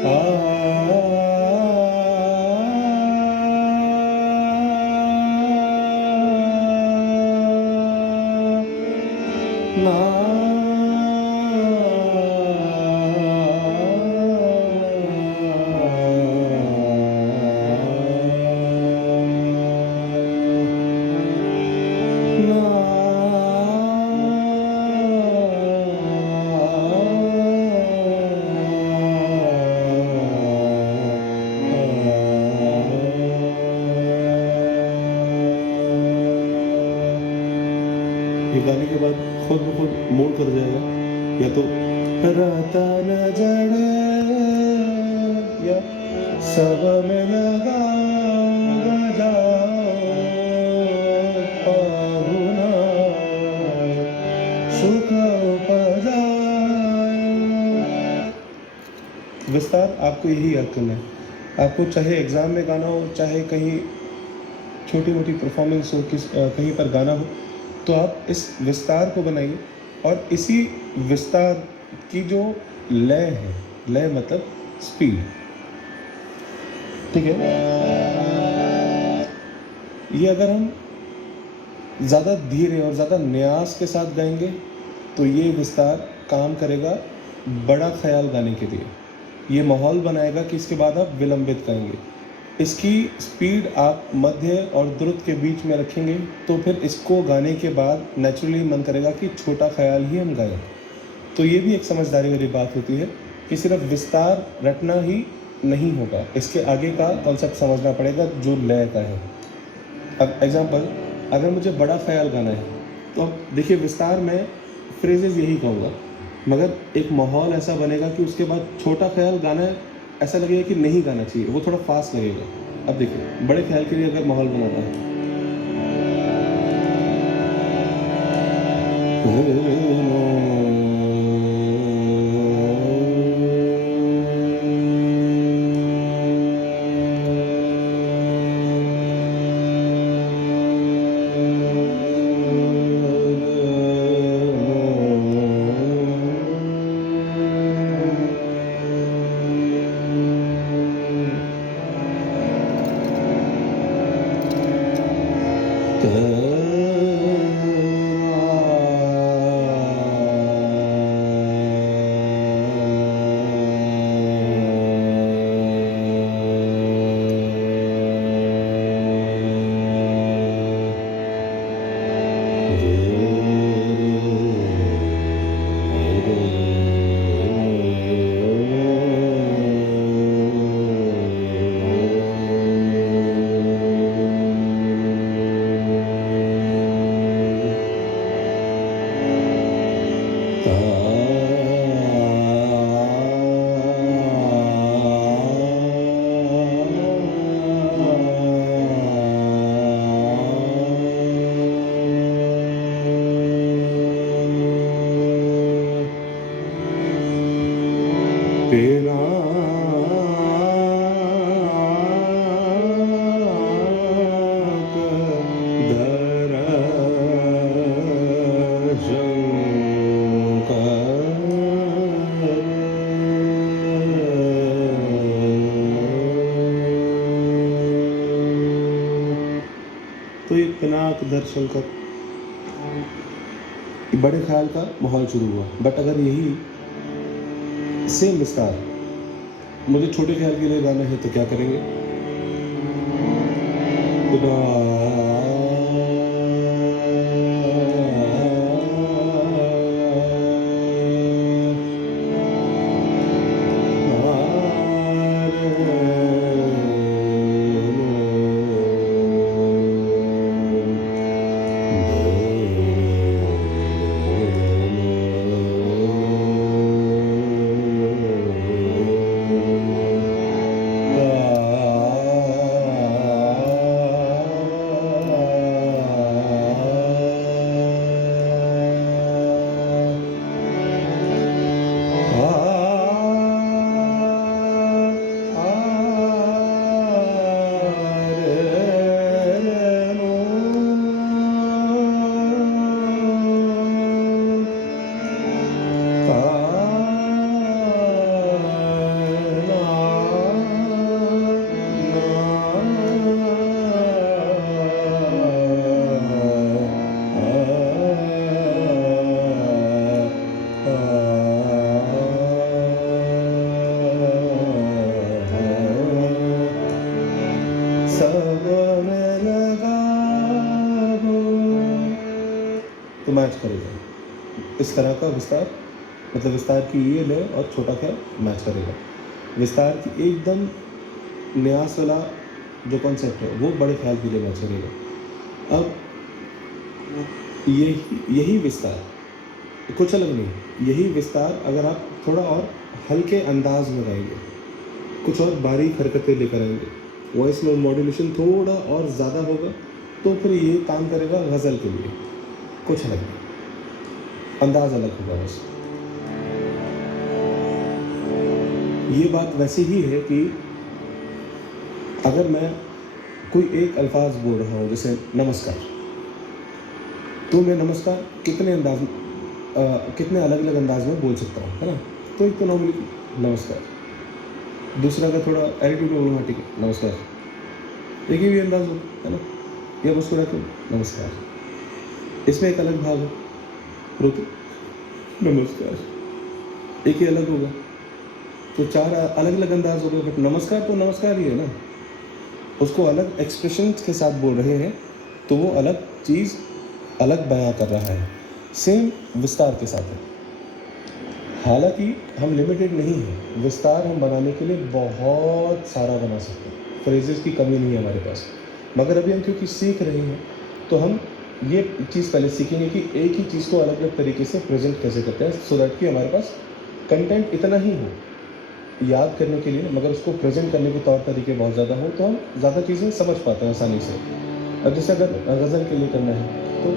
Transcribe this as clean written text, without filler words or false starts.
ये गाने के बाद खुद ब खुद मूड कर जाएगा, या तो राता न जड़े या सब में लगाऊंगा जाओ पाहुना सुख उपजाए। विस्तार आपको यही याद करना है। आपको चाहे एग्ज़ाम में गाना हो, चाहे कहीं छोटी मोटी परफॉर्मेंस हो, कहीं पर गाना हो, तो आप इस विस्तार को बनाइए और इसी विस्तार की जो लय है, लय मतलब स्पीड, ठीक है, ये अगर हम ज़्यादा धीरे और ज़्यादा न्यास के साथ गाएंगे तो ये विस्तार काम करेगा बड़ा ख्याल गाने के लिए। ये माहौल बनाएगा कि इसके बाद आप विलंबित करेंगे। इसकी स्पीड आप मध्य और द्रुत के बीच में रखेंगे तो फिर इसको गाने के बाद नेचुरली मन करेगा कि छोटा ख्याल ही हम गाएं। तो ये भी एक समझदारी वाली बात होती है कि सिर्फ विस्तार रटना ही नहीं होगा, इसके आगे का कॉन्सेप्ट समझना पड़ेगा जो लय का है। अब एग्जांपल, अगर मुझे बड़ा ख्याल गाना है तो देखिए विस्तार में फ्रेजेस यही कहूँगा, मगर एक माहौल ऐसा बनेगा कि उसके बाद छोटा ख्याल गाना है, ऐसा लगेगा कि नहीं गाना चाहिए, वो थोड़ा फास्ट लगेगा। अब देखिए बड़े ख्याल के लिए अगर माहौल बनाना है तो ये पिनाक दर्शन कर बड़े ख्याल का माहौल शुरू हुआ। बट अगर यही सेम विस्तार मुझे छोटे ख्याल के लिए गाना है तो क्या करेंगे? मैच करेगा। इस तरह का विस्तार, मतलब विस्तार की ये लय और छोटा ख्याल मैच करेगा। विस्तार की एकदम न्यास वाला जो कॉन्सेप्ट है वो बड़े ख्याल के लिए मैच करेगा। अब यही विस्तार, कुछ अलग नहीं, यही विस्तार अगर आप थोड़ा और हल्के अंदाज में गाएंगे, कुछ और बारीक हरकतें लेकर आएंगे, वॉइस में मॉड्यूलेशन थोड़ा और ज़्यादा होगा, तो फिर ये काम करेगा गज़ल के लिए। कुछ अलग नहीं, अंदाज अलग होगा बस। ये बात वैसी ही है कि अगर मैं कोई एक अल्फाज बोल रहा हूँ, जैसे नमस्कार, तो मैं नमस्कार कितने अलग अलग अंदाज में बोल सकता हूँ, है ना। तो एक तो नॉर्मली नमस्कार, दूसरा का थोड़ा एटीट्यूड में बोलूँगा, ठीक है नमस्कार, एक ही भी अंदाज हो, है ना, या बस पूरा क्यों नमस्कार, इसमें एक अलग भाव है, रुको नमस्कार, एक ही अलग होगा। तो चार अलग अलग अंदाज हो गए, बट नमस्कार तो नमस्कार ही है ना। उसको अलग एक्सप्रेशन के साथ बोल रहे हैं तो वो अलग चीज़ अलग बयां कर रहा है। सेम विस्तार के साथ है। हालांकि हम लिमिटेड नहीं हैं, विस्तार हम बनाने के लिए बहुत सारा बना सकते हैं, फ्रेजेस की कमी नहीं है हमारे पास। मगर अभी हम क्योंकि सीख रहे हैं तो हम ये चीज़ पहले सीखेंगे कि एक ही चीज़ को अलग अलग तरीके से प्रेजेंट कैसे करते हैं, सो दैट कि हमारे पास कंटेंट इतना ही हो याद करने के लिए, मगर उसको प्रेजेंट करने के तौर तरीके बहुत ज़्यादा हो तो हम ज़्यादा चीज़ें समझ पाते हैं आसानी से। अब जैसे अगर गज़ल के लिए करना है तो